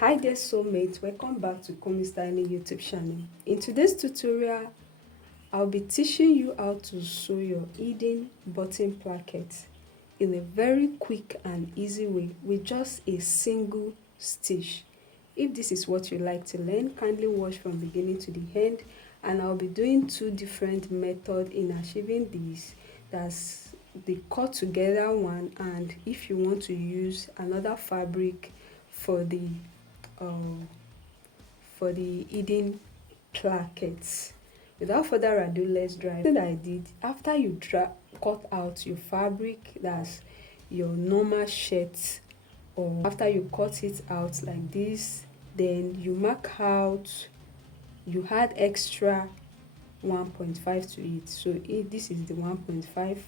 Hi there soulmates, welcome back to Kunmi Styling YouTube channel. In today's tutorial, I'll be teaching you how to sew your hidden button placket in a very quick and easy way with just a single stitch. If this is what you like to learn, kindly watch from beginning to the end, and I'll be doing two different methods in achieving this. That's the cut together one, and if you want to use another fabric for the um, hidden plackets. Without further ado, let's drive. The thing that I did after you cut out your fabric, that's your normal shirt, or after you cut it out like this, then you mark out, you add extra 1.5 to it. So this is the 1.5.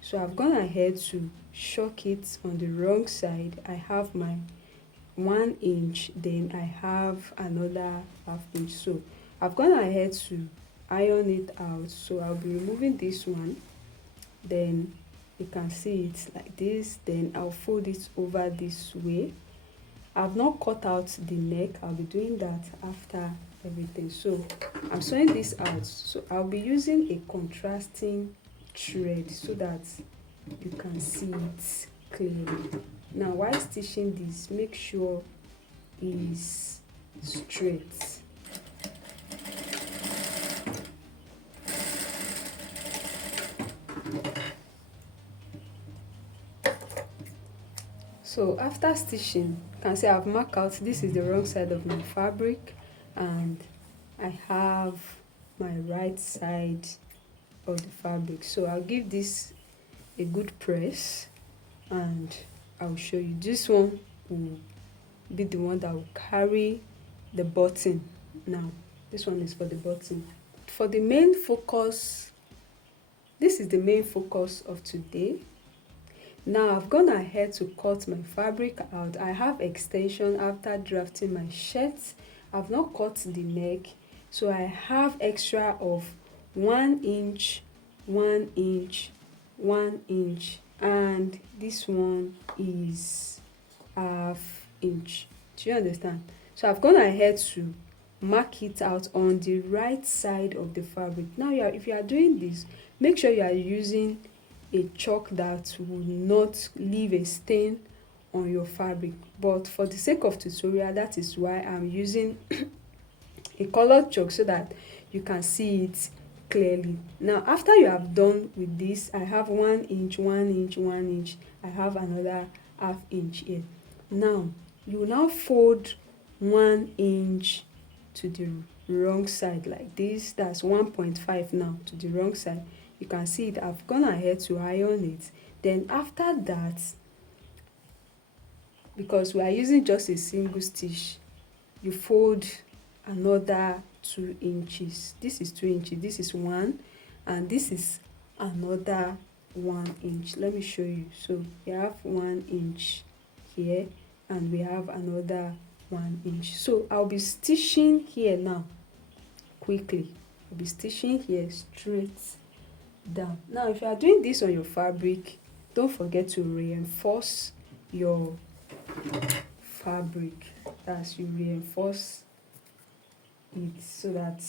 So I've gone ahead to shock it on the wrong side. I have my 1 inch, then I have another half inch. So I've gone ahead to iron it out. So I'll be removing this one, then you can see it like this. Then I'll fold it over this way. I've not cut out the neck. I'll be doing that after everything. So I'm sewing this out. So I'll be using a contrasting thread so that you can see it clearly. Now while stitching this, make sure it's straight. So after stitching, you can see I've marked out this is the wrong side of my fabric, and I have my right side of the fabric. So I'll give this a good press and I'll show you. This one will be the one that will carry the button. Now this one is for the button. For the main focus, this is the main focus of today. Now I've gone ahead to cut my fabric out. I have extension after drafting my shirt. I've not cut the neck, so I have extra of 1 inch, 1 inch, 1 inch, and this one is half inch. Do you understand? So I've gone ahead to mark it out on the right side of the fabric. Now if you are doing this, make sure you are using a chalk that will not leave a stain on your fabric. But for the sake of tutorial, that is why I'm using a colored chalk so that you can see it clearly. Now after you have done with this, I have 1 inch, 1 inch, 1 inch. I have another half inch here. Now you now fold 1 inch to the wrong side like this. That's 1.5 now to the wrong side. You can see it. I've gone ahead to iron it. Then after that, because we are using just a single stitch, you fold another 2 inches. This is 2 inches, this is 1, and this is another 1 inch. Let me show you. So we have 1 inch here and we have another 1 inch. So I'll be stitching here now quickly. I'll be stitching here straight down. Now if you are doing this on your fabric, don't forget to reinforce your fabric. That's, you reinforce it so that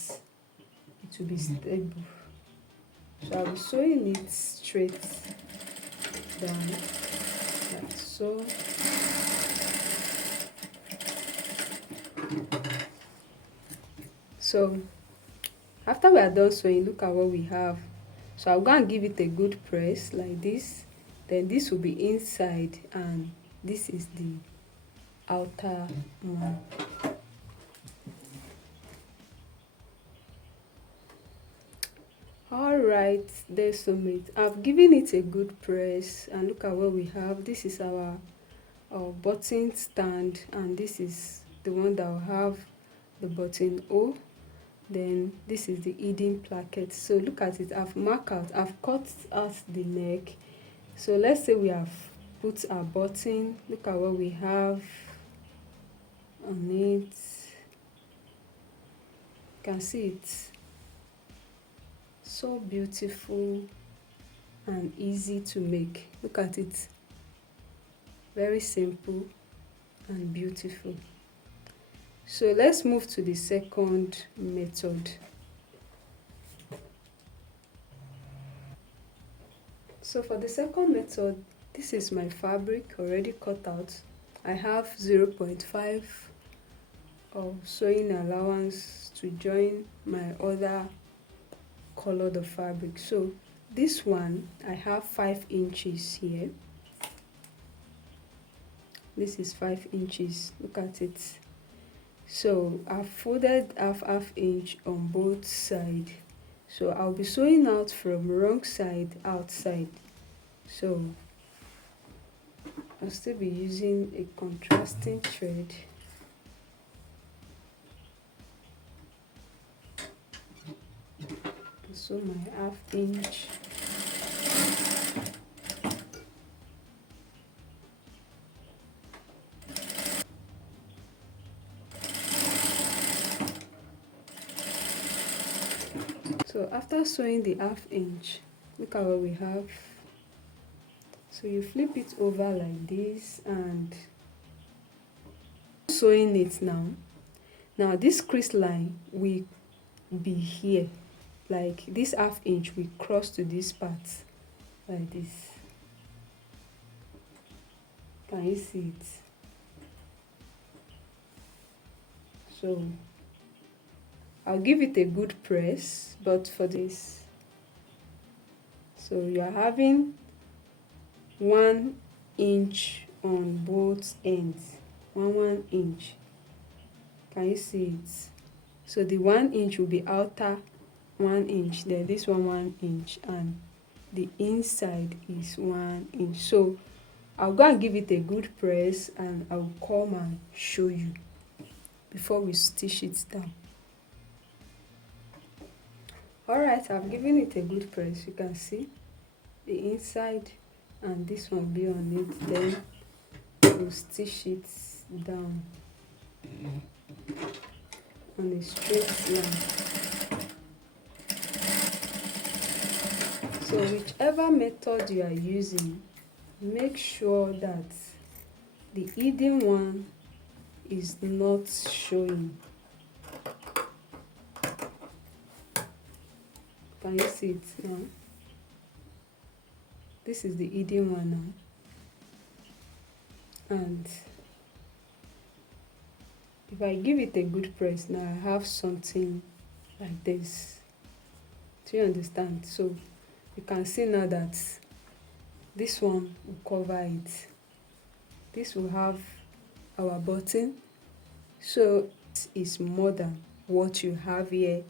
it will be stable. So I'll be sewing it straight down like so. So after we are done sewing, look at what we have. So I'll go and give it a good press like this. Then this will be inside and this is the outer one. Alright, there's soulmate. I've given it a good press and look at what we have. This is our button stand, and this is the one that will have the button O. Then this is the hidden placket. So look at it. I've marked out, I've cut out the neck. So let's say we have put our button. Look at what we have on it. You can see it. So beautiful and easy to make. Look at it. Very simple and beautiful. So let's move to the second method. So for the second method, this is my fabric already cut out. I have 0.5 of sewing allowance to join my other color of fabric. So this one, I have 5 inches here. This is 5 inches, look at it. So I've folded half inch on both sides. So I'll be sewing out from wrong side outside. So I'll still be using a contrasting thread. So my half inch. So after sewing the half inch, look at what we have. So you flip it over like this and sewing it now. Now this crease line will be here, like this half inch will cross to this part like this. Can you see it? So I'll give it a good press, but for this, so you are having 1 inch on both ends, 1 inch. Can you see it? So the 1 inch will be outer 1 inch, then this one 1 inch, and the inside is 1 inch. So I'll go and give it a good press and I'll come and show you before we stitch it down. Alright, I've given it a good press. You can see the inside and this one be on it, then we'll stitch it down on a straight line. So whichever method you are using, make sure that the hidden one is not showing. Can you see it now? This is the hidden one now. And if I give it a good press now, I have something like this. Do you understand? So you can see now that this one will cover it. This will have our button. So it is more than what you have here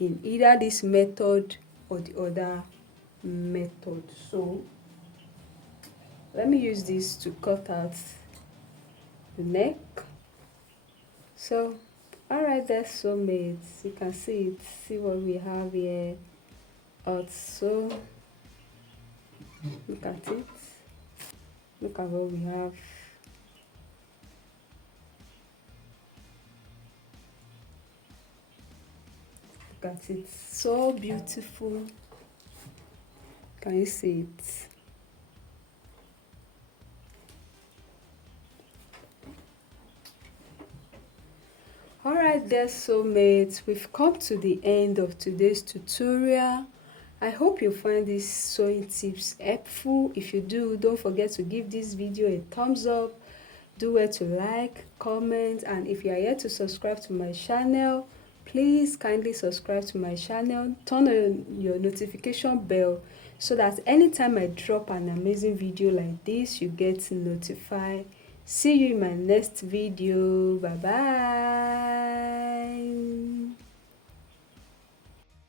in either this method or the other method. So let me use this to cut out the neck. So alright, that's so made. You can see it, see what we have here. Also look at it, look at what we have. Look at it, so beautiful. Can you see it? Alright, dear soulmates, we've come to the end of today's tutorial. I hope you find these sewing tips helpful. If you do, don't forget to give this video a thumbs up. Do well to like, comment, and if you are yet to subscribe to my channel, please kindly subscribe to my channel. Turn on your notification bell so that anytime I drop an amazing video like this, you get notified. See you in my next video. Bye bye.